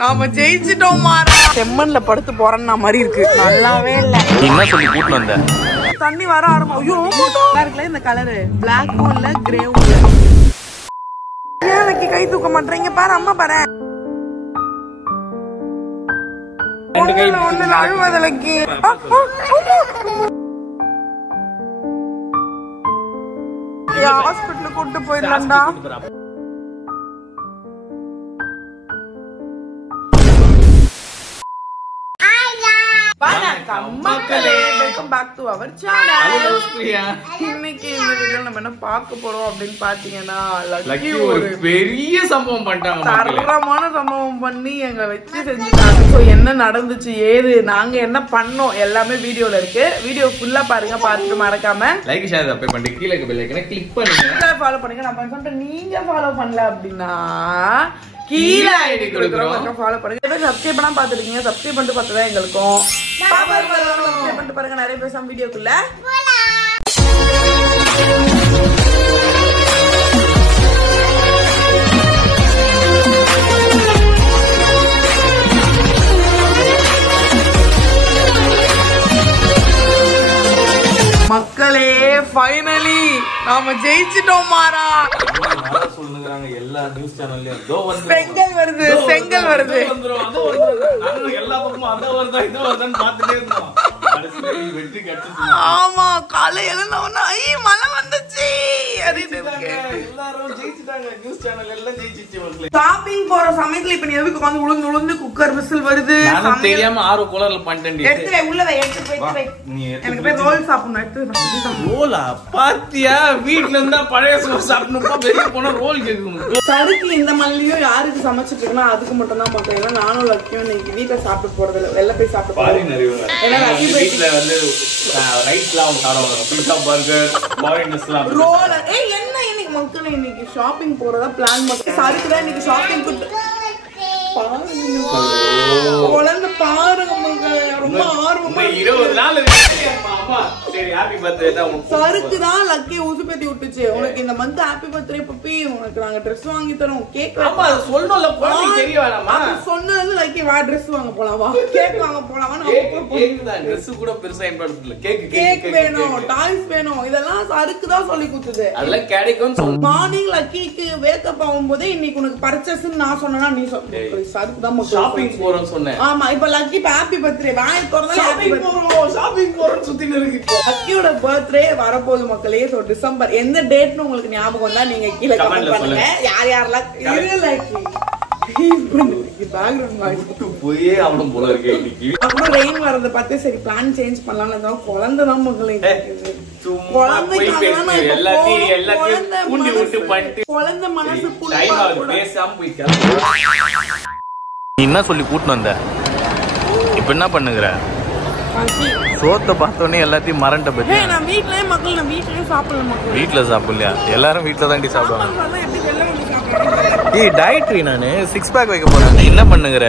நாம ஜெயிச்சிட்டோம் மாறா. செம்மண்ல படுத்து போறேன்னா மாதிரி இருக்கு. நல்லாவே இல்ல. என்ன சொல்லி கூட்டு வந்த? தண்ணி வர ஆரம்பம். ஐயோ நல்லா இருக்குல்ல இந்த கலரு. பிளாக்கும் இல்ல கிரேவும் இல்ல. ஏன் லக்கி கை தூக்க மாட்டேங்க? பாரு அம்மா பாரு. ஒண்ணு அழுவாத லக்கி. ஹாஸ்பிட்டலுக்கு கூட்டு போயிடலாம்டா. மக்களே welcome back to our channel. இன்னைக்கு இந்த வீடியோல நம்ம என்ன பார்க்க போறோம் அப்படின்னு பாத்தீங்கன்னா, லக்கி ஒரு பெரிய சம்பவம் பண்ணிட்டாங்க. தரமான சம்பவம் பண்ணி எங்க வச்சு செஞ்சுட்டாங்க. சோ என்ன நடந்துச்சு, ஏது நாங்க என்ன பண்ணோம் எல்லாமே வீடியோல இருக்கு. வீடியோ ஃபுல்லா பாருங்க. பார்த்துட்டு மறக்காம லைக் ஷேர் சப்ஸ்கிரைப் பண்ணி கீழ இருக்க பெல் ஐகானை கிளிக் பண்ணுங்க. ஃபாலோ பண்ணுங்க. நான் சொல்றேன் நீங்க ஃபாலோ பண்ணல அப்படின்னா கீழே ஐடி கொடுக்குறோம். ஃபாலோ பண்ணுங்க. சப்ஸ்கிரைப் பண்ணாம பாத்துருக்கீங்க, சப்ஸ்கிரைப் பண்ணிட்டு பார்த்தா எங்களுக்கும் சப்ஸ்கிரைப் பண்ணிட்டு பாருங்க. நிறைய பேசாம வீடியோக்குள்ள மக்களே ஃபைனலி நாம ஜெயிச்சிட்டோம் மாறா. சொல்லுங்கறாங்க எல்லா நியூஸ் சேனல்லயும் செங்கல் வருது, செங்கல் வருது. எல்லா பக்கமும் அந்த வருதா இது வருதான்னு பார்த்துட்டே இருந்தோம். கடைசில வெற்றி கிடைச்சிச்சு. ஆமா காலை எழுந்தவன ஐ மழை வந்துச்சு. எல்லாரும் ஜெயிச்சிட்டாங்க. நியூஸ் சேனல் எல்லாம் ஜெயிச்சிச்சு. ஷாப்பிங் போற சமயத்துல இப்ப நீ எதுக்கு வந்து உளுந்து உளுந்து குக்கர் விசில் வருது. நான் தெரியாம ஆரோ கோலர்ல பண்ணிட்டேன். எடுத்து உள்ள வை, எடுத்து போய் நீ எனக்கு போய் ரோல் சாப்பிடணும். எடுத்து ரோலா பாத்தியா? வீட்ல இருந்தா பழைய சோறு சாப்பிடணும்ப்பா. வெளிய போனா ரோல் கேக்கும். சருக்கு இந்த மல்லியும் யாருக்கு சமைச்சிட்டு இருக்கனா அதுக்கு மட்டும் தான் பாக்கேன். ஏன்னா நானும் லக்கியும் இன்னைக்கு வீட்ல சாப்பிட்டு போறது இல்ல, வெளில போய் சாப்பிட்டு பாரு. நிறைய வீட்ல வந்து ரைஸ்லாம் சாப்பிடுவாங்க. பீஸா பர்கர் மாரினஸ்லாம் ரோல். ஏய் என்ன இன்னைக்கு மக்களே இன்னைக்கு ஷாப்பிங் போறதா பிளான் பண்ணி சருக்கு தான் இன்னைக்கு ஷாப்பிங் கூட்டு குழந்தை பாருங்க மக்களே. ரொம்ப ஆர்வமா 20 நாள் அம்மா சரி ஹாப்பி பர்த்டே தான். சருக்கு தான் லக்கி ஊசுபேத்தி விட்டுச்சு. உனக்கு இந்த மந்த் ஹாப்பி பர்த்டே பப்பி, உனக்கு நாங்க Dress வாங்கி தரோம். கேக் அப்பா சொல்லணும்ல, குழந்தைக்கு தெரிய வேணாமா? சொன்னது லக்கி வா Dress வாங்க போலாம், வா கேக் வாங்க போலாம். கேக் தான் Dress கூட பெருசா இம்பார்ட்டன்ட் இல்ல. கேக் வேணும், டாய்ஸ் வேணும். இதெல்லாம் சருக்கு தான் சொல்லி கொடுத்தது. அதெல்லாம் கிடைக்கும். மார்னிங் லக்கிக்கு வேக்கப் ஆகும்போது இன்னைக்கு உனக்கு பர்ச்சேஸ் நான் சொன்னா நீ சொல்லு. சருக்கு தான் ஷாப்பிங் போறோம்னு சொன்னேன். ஆமா இப்ப லக்கி ஹாப்பி பர்த்டே வாங்கி போறதா ஷாப்பிங் போறோம்னு சுத்திட்டு இருக்கு. லக்கியோட பர்த்டே வரப்போகுது மக்களே. சோ டிசம்பர் எந்த டேட்னு உங்களுக்கு ஞாபகம் வந்தா நீங்க கீழ கமெண்ட் பண்ணுங்க. யார் யாரெல்லாம் போயே அவனும் போல இருக்கு. அப்புறம் ரெயின் வரத பார்த்து சரி பிளான் சேஞ்ச் பண்ணலாம்னு குழந்தை தான் மக்களே. குழந்தை மனசு என்ன சொல்லி கூட்டு வந்த? இப்ப என்ன பண்ணுகிற? சோத்தை பார்த்தோன்னே எல்லாத்தையும் மறண்ட பத்தி. நான் வீட்லயே மக்கள் நான் வீட்லயே சாப்பிடல மக்கள். வீட்ல சாப்பிடலையா? எல்லாரும் வீட்ல தாண்டி சாப்பிடுவாங்க. ஏய் டயட்ரி நானு 6 பேக் வைக்க போறேன். என்ன பண்ணுகிற?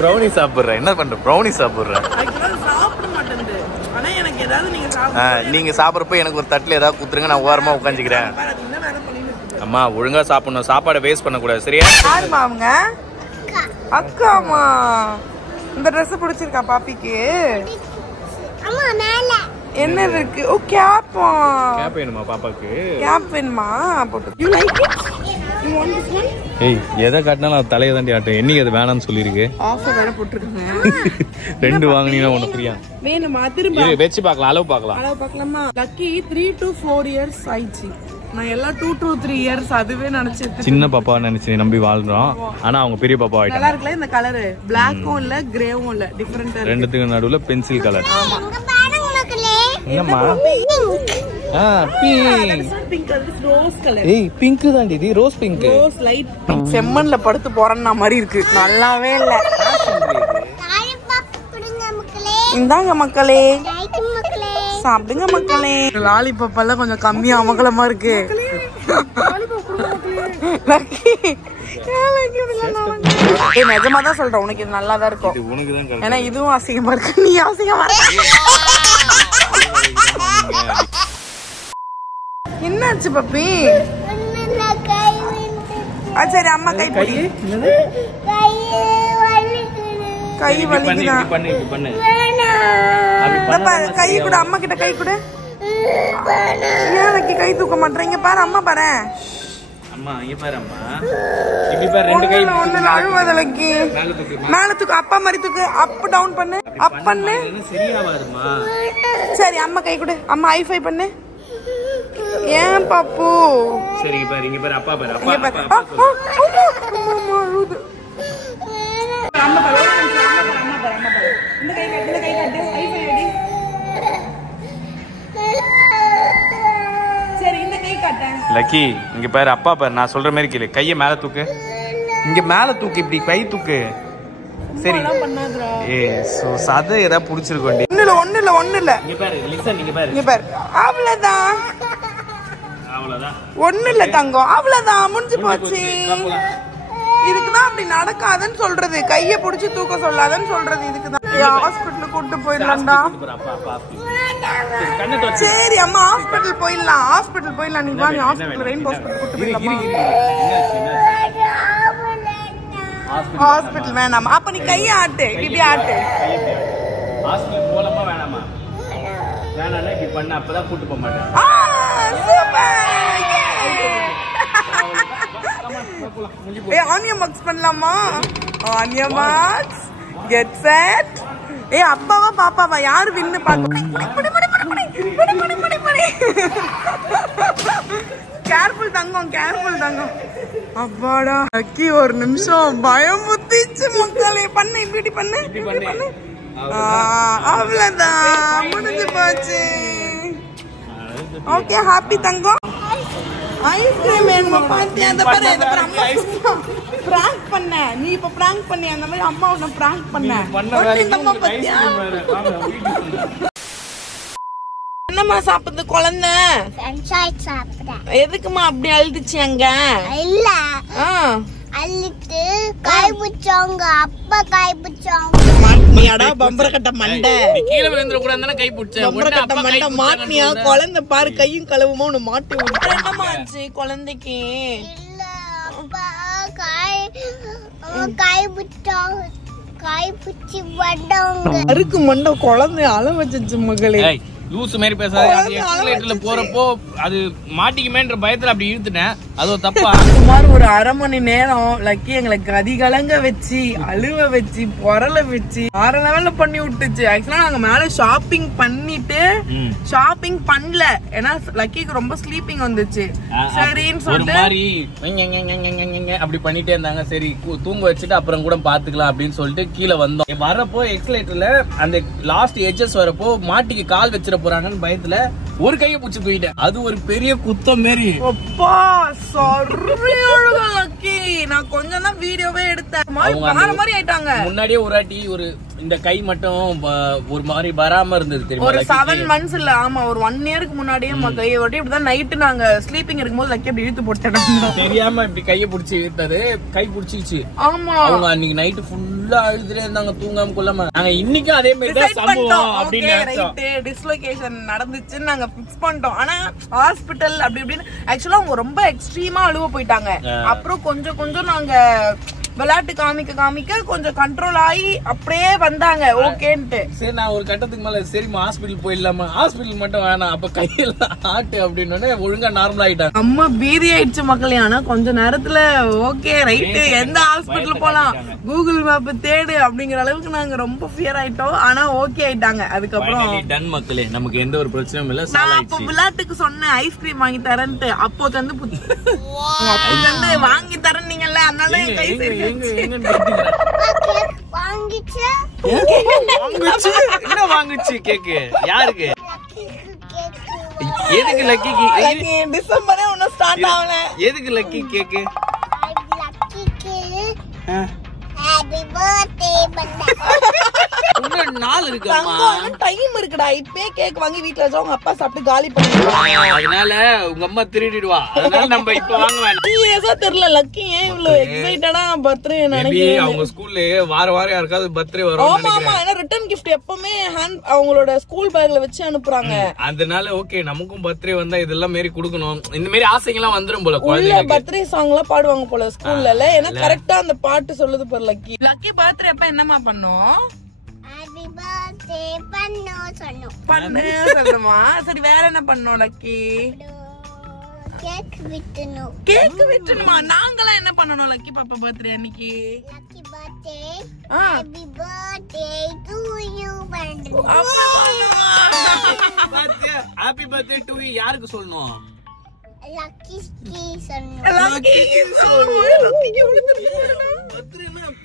ப்ரௌனி சாப்பிடுற. என்ன பண்ற? ப்ரௌனி சாப்பிடுற. சாப்பிட மாட்டேங்குது. ஆனா எனக்கு ஏதாவது நீங்க சாப்பிடுங்க. நீங்க சாப்பிடுறப்ப எனக்கு ஒரு தட்டுல ஏதாவது குத்துருங்க, நான் ஓரமா உட்காந்துக்கிறேன். அம்மா ஒழுங்கா சாப்பிடணும், சாப்பாடை வேஸ்ட் பண்ண கூடாது சரியா? யாருமா அவங்க? அக்காமா. இந்த Dress பிடிச்சிருக்கா பாப்பிக்கு? அம்மா மேல என்ன இருக்கு? ஓ கேப்பா. கேப் வேணுமா பாப்பாக்கு? கேப் வேணுமா? போட்டு. You like it? You want this one? ஏய் எதை காட்டினாலும் தலையை தாண்டி ஆட்டும். என்னைக்கு அது வேணாம்னு சொல்லிருக்கு. ஆஃபர் வேற போட்டுருக்காங்க. ரெண்டு வாங்குனீங்கன்னா ஒண்ணு ஃப்ரீயா வேணுமா? திரும்ப வெச்சு பார்க்கலாம், அளவு பார்க்கலாம். அளவு பார்க்கலாமா? லக்கி 3 to 4 years ஆயிடுச்சு. நான் எல்லாம் 2 to 3 years அதுவே நினைச்சிட்டு சின்ன பாப்பா நினைச்சு நம்பி வாழ்றோம். ஆனா அவங்க பெரிய பாப்பா ஆயிட்டாங்க. நல்லா இருக்குல்ல இந்த கலர். பிளாக்கும் இல்ல கிரேவும் இல்ல, டிஃபரண்டா இருக்கு. ரெண்டுத்துக்கு நடுவுல பென்சில் கலர். ஆமா பாருங்க மக்களே. என்னம்மா? Pink colour, rose colour. ஏய் பிங்க் தாண்டி இது. Rose pink. Rose light pink. செம்மண்ல படுத்து போறேன்னா மாதிரி இருக்கு. நல்லாவே இல்ல. லாலிபாப் கொடுங்க மக்களே. இந்தாங்க மக்களே, மக்களே சாப்பிடுங்க மக்களே. லாலிபாப் எல்லாம் கொஞ்சம் கம்மியா அமகலமா இருக்கு. நிஜமா தான் சொல்றேன், உனக்கு இது நல்லா தான் இருக்கும். ஏன்னா இதுவும் அசிங்கமா இருக்கு, நீ அசிங்கமா என்னாச்சு பப்பி? சரி அம்மா கை பிடி. கை வலிக்குதா? கை கூட அம்மா கிட்ட கை கூட. ஏன் கை தூக்க மாட்டேங்க? பாரு அம்மா பாரு. அம்மா இங்க பாரு அம்மா. இப்படி பாரு ரெண்டு கை. ஒண்ணு அழுவதலக்கி. மேல தூக்கு. அப்பா மாதிரி தூக்கு. அப் டவுன் பண்ணு. அப் பண்ணு. சரியா வருமா? சரி அம்மா கை கொடு. அம்மா ஹை ஃபை பண்ணு. ஏன் பாப்பு? சரி இங்க பாரு அப்பா பாரு. அப்பா பாரு. அம்மா அழுது. அம்மா பாரு. அம்மா பாரு. இந்த கை காட்டு. ஹை ஃபை அடி. சரி இந்த கை காட்டு. லக்கி இங்க பாரு அப்பா பாரு. நான் சொல்ற மாதிரி கேளு. கையை மேல தூக்கு. இங்க மேல தூக்கு. இப்படி கை தூக்கு. சரி சோ சதை ஏதா புடிச்சிருக்கோண்டி. ஒண்ணு இல்ல இங்க பாரு லிசன். இங்க பாரு அவ்வளவுதான் ஒண்ணு இல்ல தங்கம். அவ்வளவுதான் முடிஞ்சு போச்சு. இதுக்குதான் அப்படி நடக்காதுன்னு சொல்றது. கைய புடிச்சு தூக்க சொல்லாதன்னு சொல்றது. இதுக்குதான் ஹாஸ்பிட்டல் கூட்டு போயிடலாம்டா. சரி அம்மா ஹாஸ்பிட்டல் போயிடலாம். நீ வாங்க ஹாஸ்பிட்டல். ரெயின்போ ஹாஸ்பிட்டல் கூட்டு போயிடலாமா? ஹாஸ்பிட்டல் வேணாமா? அப்ப நீ கையை ஆட்டு. இப்படி ஆட்டு. ஹாஸ்பிட்டல் போலாமா வேணாமா? வேணாம்னா இப்படி பண்ண. அப்பதான் கூட்டு போக மாட்டேன். ஆனியன் மார்க்ஸ் பண்ணலாமா? On your marks. Get set. அப்பாவா பாப்பாவா யாரு வின்னு பாக்க? கேர்ஃபுல் தங்கம். அப்பாடா லக்கி ஒரு நிமிஷம் பயம் முத்திச்சு மக்களே. பண்ணு இப்படி பண்ணு. அவ்வளவுதான் முடிஞ்சு போச்சு. ஓகே ஹாப்பி தங்கம். ஐஸ்கிரீம் வேணுமா? பாத்தியா? அந்த பாரு அம்மா பிராங்க் பண்ண. நீ இப்ப பிராங்க் பண்ணி அந்த மாதிரி அம்மா உன்னை பிராங்க் பண்ண. பாத்தியா? என்னம்மா சாப்பிடுது குழந்தை? எதுக்குமா அப்படி அழுதுச்சு? அங்க இல்ல அழுது கை பிடிச்சாங்க. அப்பா கை பிடிச்சாங்க. மாட்டினியாடா பம்பர கட்ட மண்டை? கீழே விழுந்துற கூடாதுன்னா கை பிடிச்ச பம்பர கட்ட மண்டை மாட்டினியா? குழந்தை பாரு கையும் களவுமா உன்னை மாட்டி விட்டு. என்னமா ஆச்சு குழந்தைக்கு? இல்ல அப்பா கை பிடிச்சாங்க. கை பிடிச்சி வந்தாங்க. அருக்கு மண்டை குழந்தை அழ வச்சிச்சு மகளே. லூசு மாதிரி பேசாத. எக்ஸலரேட்டர்ல போறப்போ அது மாட்டிக்குமேன்ற பயத்துல அப்படி இழுத்துட்டேன். அது தப்பா? சுமார் ஒரு அரை மணி நேரம் லக்கி எங்களை கதிகலங்க வச்சு அழுவ வச்சு பொறல வச்சு ஆறு லெவல்ல பண்ணி விட்டுச்சு. ஆக்சுவலா நாங்க மேல ஷாப்பிங் பண்ணிட்டு ஷாப்பிங் பண்ணல. ஏன்னா லக்கிக்கு ரொம்ப ஸ்லீப்பிங் வந்துச்சு. சரின்னு சொல்லிட்டு அப்படி பண்ணிட்டே இருந்தாங்க. சரி தூங்க வச்சுட்டு அப்புறம் கூட பாத்துக்கலாம் அப்படின்னு சொல்லிட்டு கீழே வந்தோம். வரப்போ எக்ஸலேட்டர்ல அந்த லாஸ்ட் எட்ஜஸ் வரப்போ மாட்டிக்கு கால் வச்சிட போறாங்கன்னு பயத்துல ஒரு கையை பிடிச்சி போயிட்டேன். அது ஒரு பெரிய குத்தம் மாரி. லக்கி நான் கொஞ்சம் தான் வீடியோவே எடுத்தேன். மாதிரி ஆயிட்டாங்க. முன்னாடியே ஒரு வாட்டி ஒரு இந்த கை மட்டும் ஒரு மாதிரி வராம இருந்தது தெரியுமா? ஒரு 7 months இல்ல ஆமா ஒரு 1 yearக்கு முன்னாடியே கையை ஒட்டி இப்படிதான் நைட்டு நாங்க ஸ்லீப்பிங் இருக்கும்போது லக்கி அப்படி இழுத்து போட்டேன். தெரியாம இப்படி கையை பிடிச்சி இழுத்தது கை பிடிச்சிச்சு. ஆமா அவங்க அன்னைக்கு நைட்டு ஃபுல்லா அழுதுட்டே இருந்தாங்க தூங்காம கொள்ளாம. நாங்க இன்னைக்கும் அதே மாதிரி தான் சம்பவம் அப்படின்னு டிஸ்லோகேஷன் நடந்துச்சுன்னு நாங்க பிக்ஸ் பண்ணிட்டோம். ஆனா ஹாஸ்பிட்டல் அப்படி இப்படின்னு ஆக்சுவலா அவங்க ரொம்ப எக்ஸ்ட்ரீமா அழுவ போயிட்டாங்க. அப்புறம் கொஞ்சம் கொஞ்சம் நாங்க விளையாட்டு காமிக்க கொஞ்சம் கண்ட்ரோல் ஆகி அப்படியே வந்தாங்க. ஓகேன்ட்டு சரி நான் ஒரு கட்டத்துக்கு மேல சரிமா ஹாஸ்பிட்டல் போயிடலாமா? ஹாஸ்பிட்டல் மட்டும் வேணாம் அப்ப கையெல்லாம் ஆட்டு அப்படின்னு ஒழுங்கா நார்மல் ஆயிட்டாங்க. அம்மா பீதி ஆயிடுச்சு மக்களே. ஆனா கொஞ்ச நேரத்துல ஓகே ரைட்டு எந்த ஹாஸ்பிட்டல் போலாம் கூகுள் மேப் தேடு அப்படிங்கிற அளவுக்கு நாங்க ரொம்ப ஃபியர் ஆயிட்டோம். ஆனா ஓகே ஆயிட்டாங்க. அதுக்கப்புறம் டன் மக்களே நமக்கு எந்த ஒரு பிரச்சனையும் இல்ல. நான் அப்ப விளையாட்டுக்கு சொன்னேன் ஐஸ்கிரீம் வாங்கி தரேன்ட்டு. அப்போ தந்து வாங்கி தரேன்னீங்கல்ல அதனால என் கை சரி வாங்குச்சு கேக்கு யாருக்கு? எதுக்கு லக்கிக்கு? டிசம்பரே ஒன்னும் ஸ்டார்ட் ஆகல. எதுக்கு லக்கி கேக்கு? நாள் இருக்குமா? டைம் இருக்குடா. இப்பே கேக் வாங்கி வீட்ல வச்சா உங்க அப்பா சாப்பிட்டு காலி பண்ணிடுவாங்க. அதனால உங்க அம்மா திருடிடுவா. அதனால நம்ம இப்ப வாங்க வேணாம். சீரியஸா தெரியல லக்கி ஏன் இவ்வளவு எக்ஸைட்டடா பர்த்டே நினைக்கிறேன். அவங்க ஸ்கூல்ல வாரம் யாருக்காவது பர்த்டே வரும். ஆமா ஏன்னா ரிட்டர்ன் கிஃப்ட் எப்பவுமே அவங்களோட ஸ்கூல் பேக்ல வச்சு அனுப்புறாங்க. அதனால ஓகே நமக்கும் பர்த்டே வந்தா இதெல்லாம் மாரி கொடுக்கணும். இந்த மாதிரி ஆசைங்கெல்லாம் வந்துரும் போல. பர்த்டே சாங் எல்லாம் பாடுவாங்க போல ஸ்கூல்ல. ஏன்னா கரெக்டா அந்த பாட்டு சொல்லுது பாரு லக்கி. லக்கி பர்த்டே அப்ப என்னமா பண்ணோம்? ஹாப்பி பர்த்டே பண்ணு சொல்லுமா. சரி வேற என்ன பண்ணோம் லக்கி? கேக் வெட்டணுமா? நாங்களாம் என்ன பண்ணணும் லக்கி பாப்பா பர்த்டே அன்னைக்கு? Lucky birthday happy birthday to you பண்ணு. ஹாப்பி பர்த்டே டு யூ யாருக்கு சொல்லணும்?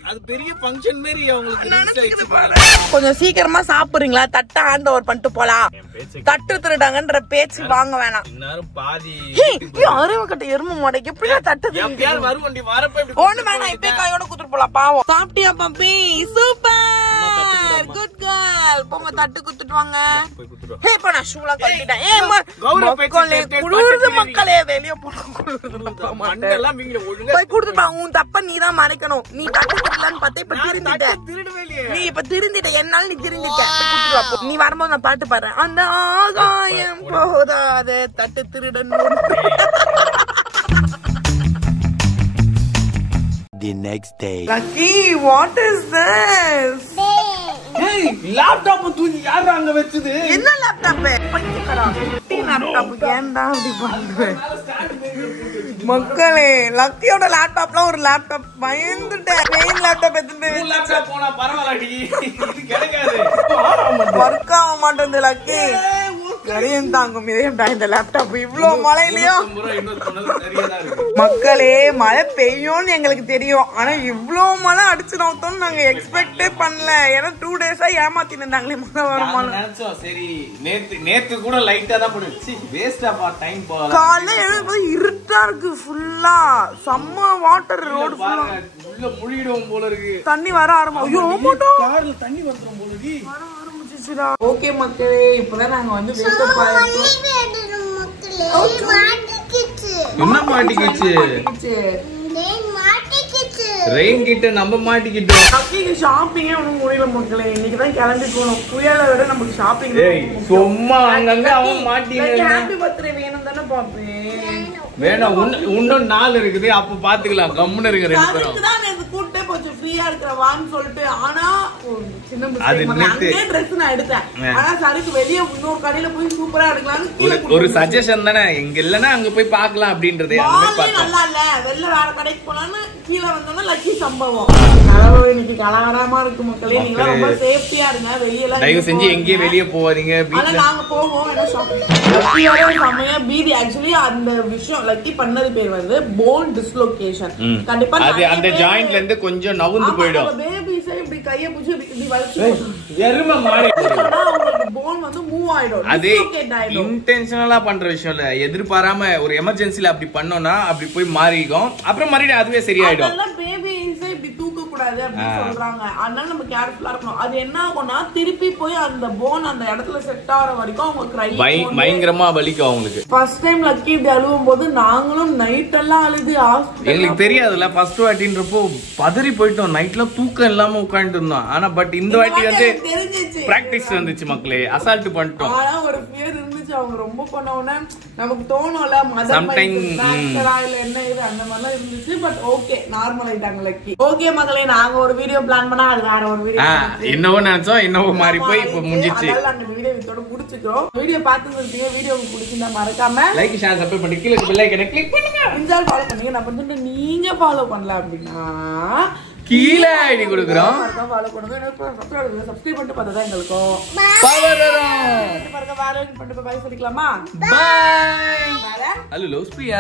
அது பெரிய ஃபங்க்ஷன் மாதிரி அவங்களுக்கு. கொஞ்சம் சீக்கிரமா சாப்பிடுறீங்களா? தட்டை ஹேண்ட் ஓவர் பண்ணிட்டு போலாம். தட்டு திருடாங்கன்ற பேச்சு வாங்க வேணாம். பாதி அருவக்கட்ட எருமை மாடைக்கு எப்படியா தட்டு வருவண்டி வரப்ப ஒண்ணு வேணாம். இப்ப கையோட குத்துட்டு போலாம். பாவம். சாப்பிட்டியா பப்பி? Super good girl. போங்க தட்டு குத்துட்டு வாங்க. ஹே பண்ணா ஷூலா கட்டிட்டேன். ஏய் மக்களே குளிருது மக்களே. வெளிய போறோம் குளிருது. மண்டெல்லாம் மீங்க ஒழுங்கா போய் குடுத்துட்டு வா. உன் தப்ப நீ தான் மறைக்கணும். நீ தட்டு திருடலான்னு பார்த்தே இப்ப திருந்திட்ட. நீ இப்ப திருந்திட்ட. என்னால நீ திருந்திட்ட. நீ வரும்போது நான் பாட்டு பாடுறேன். அந்த ஆகாயம் போதாத தட்டு திருடன். The next day. Lucky, what is this? ஏய் லேப்டாப் தூக்கி யாரா அங்க வெச்சது? என்ன லேப்டாப்? பைத்தியக்காரா. டீ லேப்டாப் ஏன்டா அப்படி பண்ற? மக்களே லக்கியோட லேப்டாப்ல ஒரு லேப்டாப் பயந்துட்டேன். மெயின் லேப்டாப் எடுத்து போய் லேப்டாப் போனா பரவாயில்லடி. இது கிடைக்காது. வர்க் ஆக மாட்டேங்குது லக்கி. கரையும் தாங்கும் இதேடா இந்த லேப்டாப். இவ்ளோ மழையிலயும் மக்களே மழை பெய்யும்னு எங்களுக்கு தெரியும். ஆனா இவ்ளோ மழை அடிச்சிடும் நாங்க எக்ஸ்பெக்டே பண்ணல. ஏன்னா 2 டேஸா ஏமாத்தி நின்றாங்களே மழை வருமானு. சரி நேத்து கூட லைட்டா தான் போடுச்சு. வேஸ்டா டைம் போகல. காலைல எழுந்து இருட்டா இருக்கு. ஃபுல்லா செம்ம வாட்டர் ரோடு ஃபுல்லா உள்ள முழிடுவோம் போல இருக்கு. தண்ணி வர ஆரம்பிச்சு. ஐயோ போட்டோ கார்ல தண்ணி வந்துரும் போல இருக்கு. ஓகே மக்களே இப்பதான் நாங்க வந்து வேக்கப் ஆயிட்டோம். என்ன மாட்டிக்கிச்சு? ரெயின் கிட்ட நம்ம மாட்டிக்கிட்டோம். லக்கிக்கு ஷாப்பிங்கே ஒன்றும் முடியல மக்களே. இன்னைக்குதான் கிளம்பி போனோம். புயலை விட நமக்கு ஷாப்பிங் சும்மா அங்கங்க அவன் மாட்டிக்கிட்டு. ஹாப்பி பர்த்டே வேணும் தானே பாப்பேன். வேணாம் இன்னும் 4 இருக்குது. அப்ப பாத்துக்கலாம். கம்முன்னு இருங்க ரெண்டு பேரும். கூட்டே போச்சு ஃப்ரீயா இருக்கிறவான்னு சொல்லிட்டு. ஆனா சின்ன ட்ரெஸ் நான் எடுத்தேன். ஆனா சரிக்கு வெளியே இன்னொரு கடையில போய் சூப்பரா எடுக்கலாம். ஒரு சஜஷன் தானே. இங்க இல்லன்னா அங்க போய் பாக்கலாம் அப்படின்றது. நல்லா இல்ல வெளில வேற கடைக்கு போலான்னு கீழே வந்தோம்னா லக்கி சம்பவம். இன்னைக்கு கலகரமா இருக்கு மக்களே. நீங்க ரொம்ப சேஃப்டியா இருங்க. வெளியெல்லாம் தயவு செஞ்சு எங்கேயும் வெளியே போவாதீங்க. ஆனா நாங்க போவோம். செம்மையா பீதி. ஆக்சுவலி அந்த விஷயம் லக்கி பண்ணது பேர் வந்து போன் டிஸ்லோகேஷன். கண்டிப்பா அந்த ஜாயிண்ட்ல இருந்து கொஞ்சம் நவுந்து போயிடும். பேபிஸே இப்படி கைய புடிச்சு இப்படி வளைச்சு எருமை மாறி போன் வந்து மூவ் ஆயிடும். அது இன்டென்ஷனலா பண்ற விஷயம் இல்ல. எதிர்பாராம ஒரு எமர்ஜென்சில அப்படி பண்ணோம்னா அப்படி போய் மாறிக்கும். அப்புறம் மறுபடியும் அதுவே சரியாயிடும். பேபிஸே இப்படி தூக்க கூடாது அப்படின்னு சொல்றாங்க. அதனால நம்ம கேர்ஃபுல்லா இருக்கணும். அது என்ன ஆகும்னா திருப்பி போய் அந்த போன் அந்த இடத்துல செட் ஆகிற வரைக்கும் அவங்க கிரை பயங்கரமா வலிக்கும் அவங்களுக்கு. ஃபர்ஸ்ட் டைம் லக்கி இப்படி அழுவும் போது நாங்களும் நைட் எல்லாம் அழுது எங்களுக்கு தெரியாதுல்ல. ஃபர்ஸ்ட் வாட்டின்றப்போ பதறி போயிட்டோம். நைட்ல தூக்கம் இல்லாம உட்காந்துட்டு இருந்தோம். ஆனா பட் இந்த வாட்டி வந்து பிராக்டிஸ் வந்துச்சு மக்களே. அசால்ட் பண்ணிட்டோம். ஆனா ஒரு ஃபியர் இருந்துச்சு. அவங்க ரொம்ப பண்ணோம்னா நமக்கு தோணும்ல சம்டைம் என்ன இது அந்த மாதிரிலாம் இருந்துச்சு. பட் ஓகே நார்மல் ஆயிட்டாங்க லக்கி. ஓகே மக்களே நாங்க ஒரு வீடியோ பிளான் பண்ணா அது வேற ஒரு வீடியோ. என்னவோ நினைச்சோம் என்னவோ மாறி போய் இப்ப முடிஞ்சிச்சு. அந்த வீடியோ இதோட முடிச்சுக்கிறோம். வீடியோ பார்த்துருக்கீங்க. வீடியோ பிடிச்சிருந்தா மறக்காம லைக் ஷேர் சப்ஸ்கிரைப் பண்ணி கீழ பெல் ஐகானை கிளிக் பண்ணுங்க. இன்ஸ்டால் ஃபாலோ பண்ணுங்க. நான் வந்து நீங்க ஃபாலோ பண்ணல அப்படின்னா கீழ ஐடி கொடுக்குறோம். ஃபாலோ பண்ணுங்க. சப்ஸ்கிரைப் பண்ணிட்டு பார்த்தா எங்களுக்கு பவர் வரும். பாருங்க. வேற பண்ணிட்டு பை சொல்லிக்கலாமா? பை. Hello loves Priya.